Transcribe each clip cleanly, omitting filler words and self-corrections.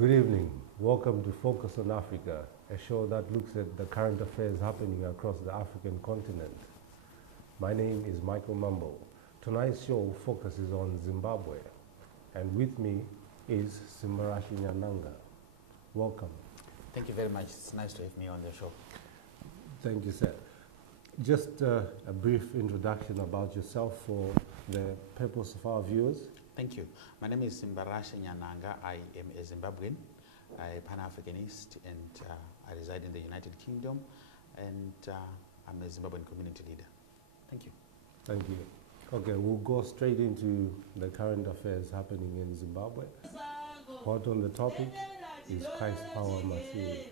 Good evening. Welcome to Focus on Africa, a show that looks at the current affairs happening across the African continent. My name is Michael Mambo. Tonight's show focuses on Zimbabwe, and with me is Simbarashe Nyanhanga. Welcome. Thank you very much. It's nice to have me on the show. Thank you, sir. Just a brief introduction about yourself for the purpose of our viewers. Thank you. My name is Simbarashe Nyanhanga. I am a Zimbabwean, a Pan-Africanist, and I reside in the United Kingdom, and I'm a Zimbabwean community leader. Thank you. Thank you. Okay, we'll go straight into the current affairs happening in Zimbabwe. Hot on the topic is Christ Power Machine.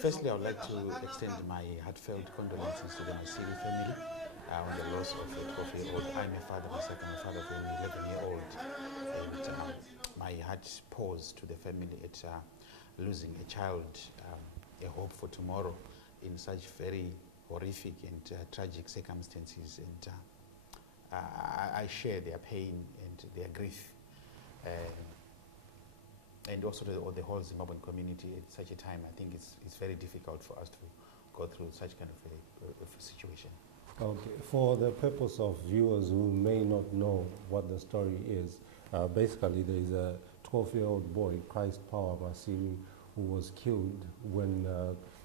Firstly, I would like to extend my heartfelt condolences to the Masiri family on the loss of a 12-year-old. I'm a father myself. I'm a father of an 11-year-old. And my heart pours to the family at losing a child, a hope for tomorrow in such very horrific and tragic circumstances. And I share their pain and their grief. And also the whole Zimbabwean community at such a time. I think it's very difficult for us to go through such kind of a situation. Okay, for the purpose of viewers who may not know what the story is, basically there is a 12-year-old boy, Christ Power Masiri, who was killed when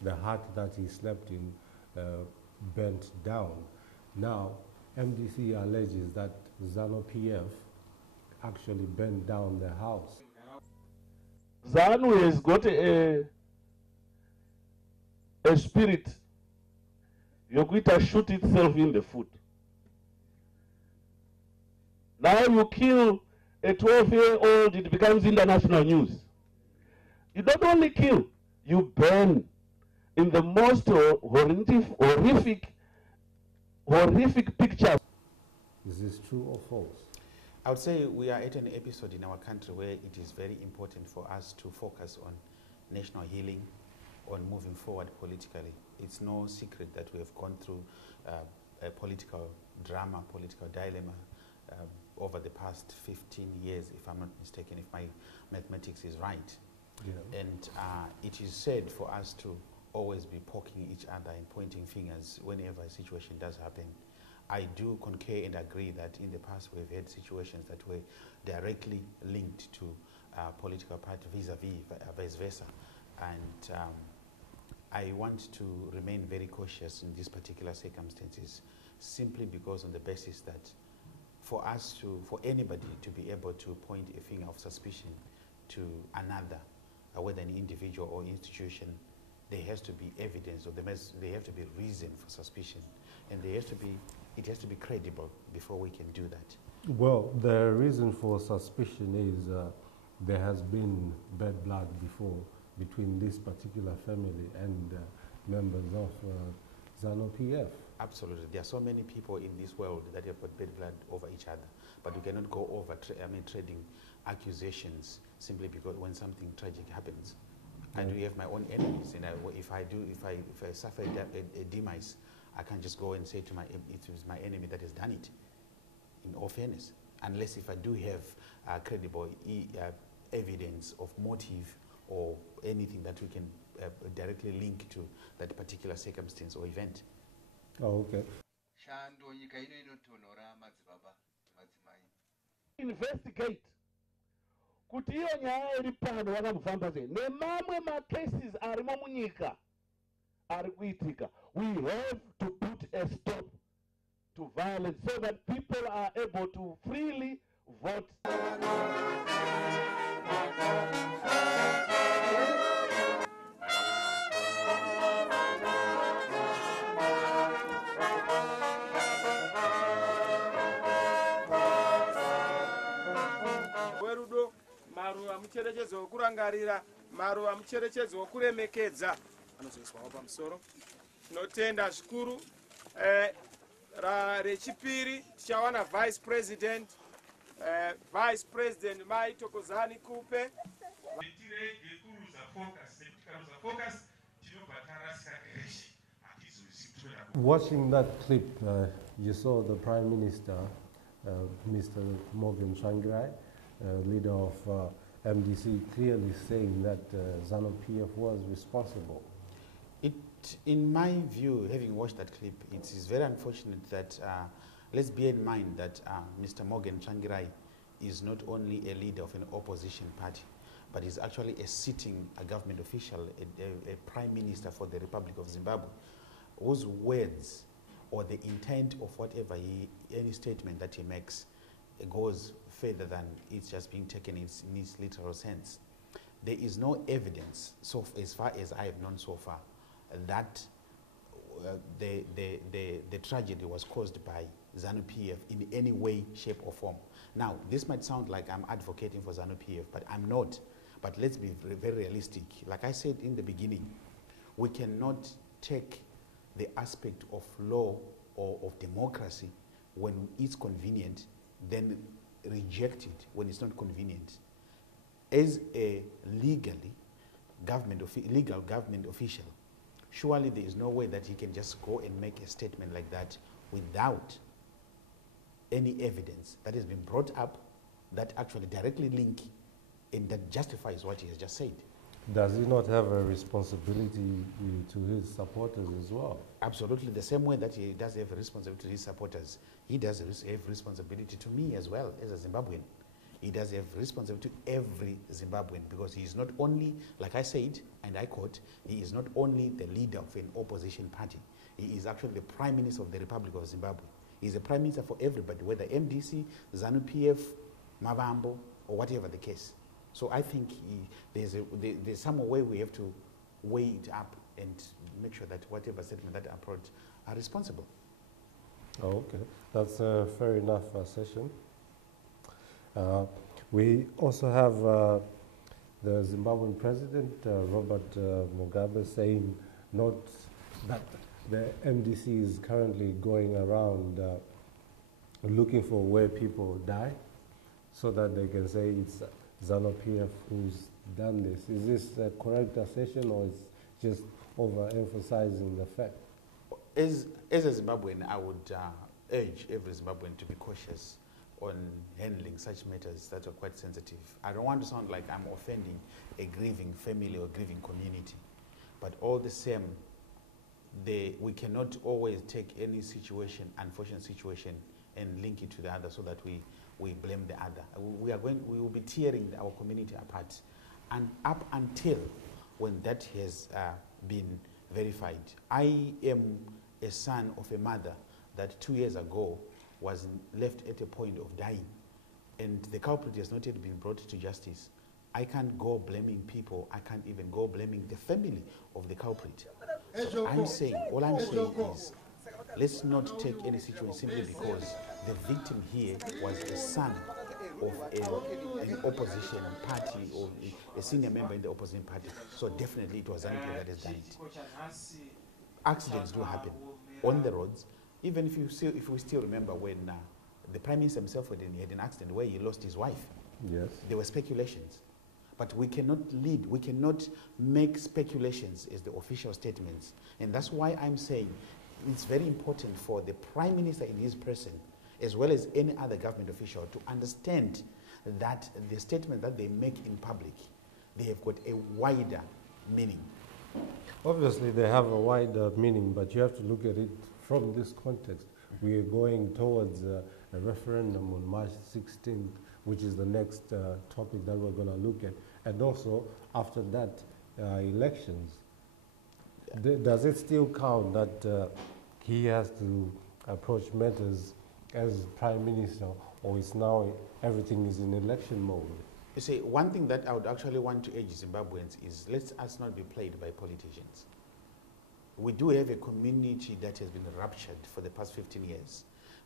the hut that he slept in burnt down. Now, MDC alleges that ZANU-PF actually burnt down the house. ZANU has got a spirit. Yoguita shoot itself in the foot. Now you kill a 12-year-old, it becomes international news. You don't only kill, you burn in the most horrific pictures. Is this true or false? I would say we are at an episode in our country where it is very important for us to focus on national healing, on moving forward politically. It's no secret that we have gone through a political drama, political dilemma over the past 15 years, if I'm not mistaken, if my mathematics is right. Yeah. And it is said for us to always be poking each other and pointing fingers whenever a situation does happen. I do concur and agree that in the past we've had situations that were directly linked to political party vice versa. And I want to remain very cautious in these particular circumstances, simply because on the basis that for anybody to be able to point a finger of suspicion to another, whether an individual or institution, there has to be evidence, or there have to be reason for suspicion, and it has to be credible before we can do that. Well, the reason for suspicion is there has been bad blood before between this particular family and members of ZANU-PF. Absolutely. There are so many people in this world that have got bad blood over each other, but we cannot go over trading accusations simply because when something tragic happens. I do have my own enemies, and if I suffer a demise, I can't just go and say to it was my enemy that has done it, in all fairness, unless if I do have credible evidence of motive or anything that we can directly link to that particular circumstance or event. Oh, okay. Investigate. Kuti iyo nyaya iri pano vakambofamba sei nemamwe macases arimo munyika ari kuitika. We have to put a stop to violence so that people are able to freely vote. Maruva mucherechedzo wokurangarira, maruva mucherechedzo wokuremekedza anozoiswawo pamusoro. Tinotenda zvikuru rechipiri tichawana vice president mai tokozani kupe tirege kuruza focus nekuti karuza focus tinobva tarasika direction hatizozivi toda. Watching that clip, you saw the Prime Minister, Mr. Morgan Tsvangirai, leader of MDC, clearly saying that ZANU-PF was responsible. In my view, having watched that clip, it is very unfortunate that, let's bear in mind that Mr. Morgan Tsvangirai is not only a leader of an opposition party, but is actually a sitting government official, a prime minister for the Republic of Zimbabwe, whose words or the intent of whatever any statement that he makes goes further than it's just being taken in its literal sense. There is no evidence, so as far as I have known so far, that the tragedy was caused by ZANU-PF in any way, shape or form. Now, this might sound like I'm advocating for ZANU-PF, but I'm not. But let's be very realistic. Like I said in the beginning, we cannot take the aspect of law or of democracy when it's convenient, then reject it when it's not convenient. As a legal government official, surely there is no way that he can just go and make a statement like that without any evidence that has been brought up that actually directly link and that justifies what he has just said. Does he not have a responsibility to his supporters as well? Absolutely, the same way that he does have a responsibility to his supporters, he does have responsibility to me as well as a Zimbabwean. He does have responsibility to every Zimbabwean, because he is not only, like I said, and I quote, he is not only the leader of an opposition party, he is actually the Prime Minister of the Republic of Zimbabwe. He is a Prime Minister for everybody, whether MDC, ZANU-PF, Mavambo, or whatever the case. So I think there's some way we have to weigh it up and make sure that whatever statement that are brought are responsible. Oh, okay. That's a fair enough session. We also have the Zimbabwean president, Robert Mugabe, saying not that the MDC is currently going around looking for where people die so that they can say it's ZANU-PF who's done this. Is this a correct assertion, or is just overemphasizing the fact? As a Zimbabwean, I would urge every Zimbabwean to be cautious on handling such matters that are quite sensitive. I don't want to sound like I'm offending a grieving family or grieving community, but all the same, we cannot always take any situation, unfortunate situation, and link it to the other so that we blame the other. We will be tearing our community apart, and up until when that has been verified. I am a son of a mother that 2 years ago was left at a point of dying, and the culprit has not yet been brought to justice. I can't go blaming people. I can't even go blaming the family of the culprit. So all I'm saying is, let's not take any situation simply because the victim here was a son of an opposition party or a senior member in the opposition party. So definitely it was ZANU-PF that has done it. Accidents do happen on the roads. Even if we still remember when the Prime Minister himself had an accident where he lost his wife. Yes. There were speculations. But we cannot we cannot make speculations as the official statements. And that's why I'm saying it's very important for the Prime Minister in his person, as well as any other government official, to understand that the statement that they make in public, they have got a wider meaning. Obviously, they have a wider meaning, but you have to look at it from this context. We are going towards a referendum on March 16th, which is the next topic that we're going to look at. And also, after that, elections. Does it still count that he has to approach matters as Prime Minister, or is now everything is in election mode? You see, one thing that I would actually want to urge Zimbabweans is let us not be played by politicians. We do have a community that has been ruptured for the past 15 years.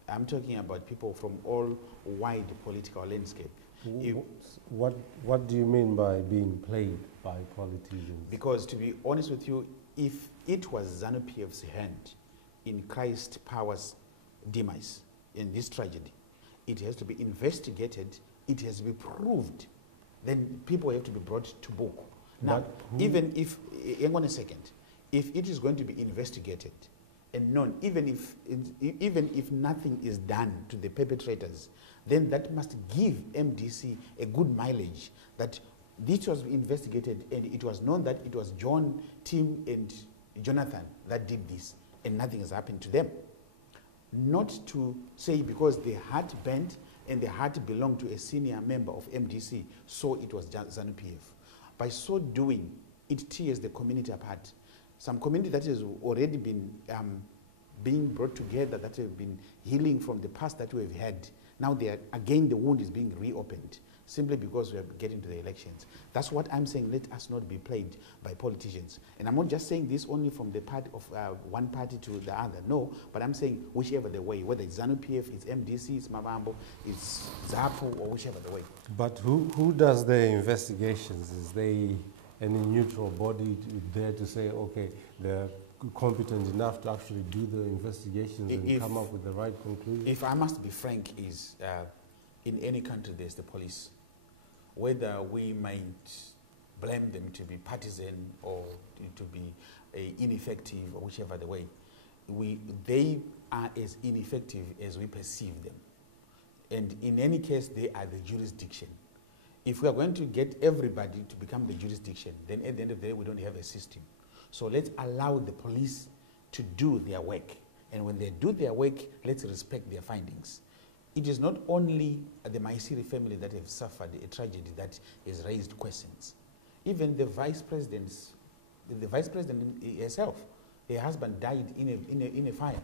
I'm talking about people from all wide political landscape. What do you mean by being played by politicians? Because to be honest with you, if it was ZANU-PF's hand in Christ Power's demise, in this tragedy. It has to be investigated. It has to be proved. Then people have to be brought to book. Now, even if, hang on a second, if it is going to be investigated and known, even if nothing is done to the perpetrators, then that must give MDC a good mileage that this was investigated and it was known that it was John, Tim, and Jonathan that did this, and nothing has happened to them. Not to say because the heart bent and the heart belonged to a senior member of MDC, so it was ZANU-PF. By so doing, it tears the community apart. Some community that has already been being brought together, that have been healing from the past that we've had, now they are, again, the wound is being reopened simply because we are getting to the elections. That's what I'm saying. Let us not be played by politicians. And I'm not just saying this only from the part of one party to the other. No, but I'm saying whichever the way, whether it's ZANU-PF, it's MDC, it's Mavambo, it's ZAPU, or whichever the way. But who does the investigations? Is they any neutral body there to say, okay, they're competent enough to actually do the investigations and come up with the right conclusion? If I must be frank, is in any country there's the police. Whether we might blame them to be partisan or to be ineffective or whichever the way, they are as ineffective as we perceive them. And in any case, they are the jurisdiction. If we are going to get everybody to become the jurisdiction, then at the end of the day, we don't have a system. So let's allow the police to do their work. And when they do their work, let's respect their findings. It is not only the Maisiri family that have suffered a tragedy that has raised questions. Even the vice president herself, her husband died in a fire.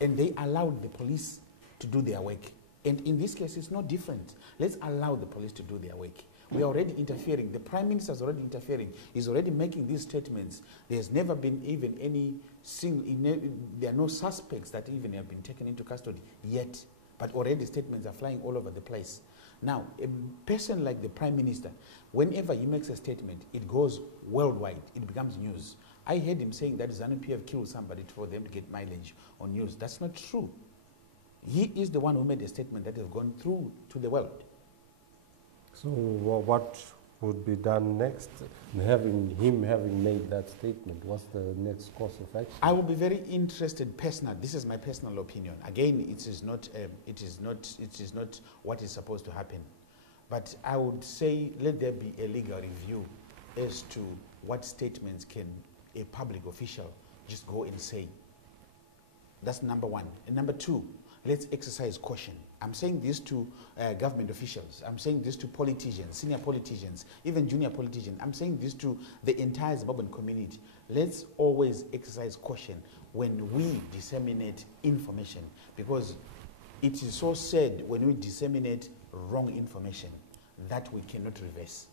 And they allowed the police to do their work. And in this case, it's no different. Let's allow the police to do their work. We are already interfering. The Prime Minister is already interfering. He's already making these statements. There's never been even any there are no suspects that even have been taken into custody yet. But already statements are flying all over the place. Now, a person like the Prime Minister, whenever he makes a statement, it goes worldwide. It becomes news. I heard him saying that ZANU-PF killed somebody for them to get mileage on news. That's not true. He is the one who made a statement that has gone through to the world. So what would be done next? Having made that statement, what's the next course of action? I will be very interested personally. This is my personal opinion. Again, it is not what is supposed to happen. But I would say let there be a legal review as to what statements can a public official just go and say. That's number one. And number two, let's exercise caution. I'm saying this to government officials. I'm saying this to politicians, senior politicians, even junior politicians. I'm saying this to the entire Zimbabwean community. Let's always exercise caution when we disseminate information, because it is so sad when we disseminate wrong information that we cannot reverse.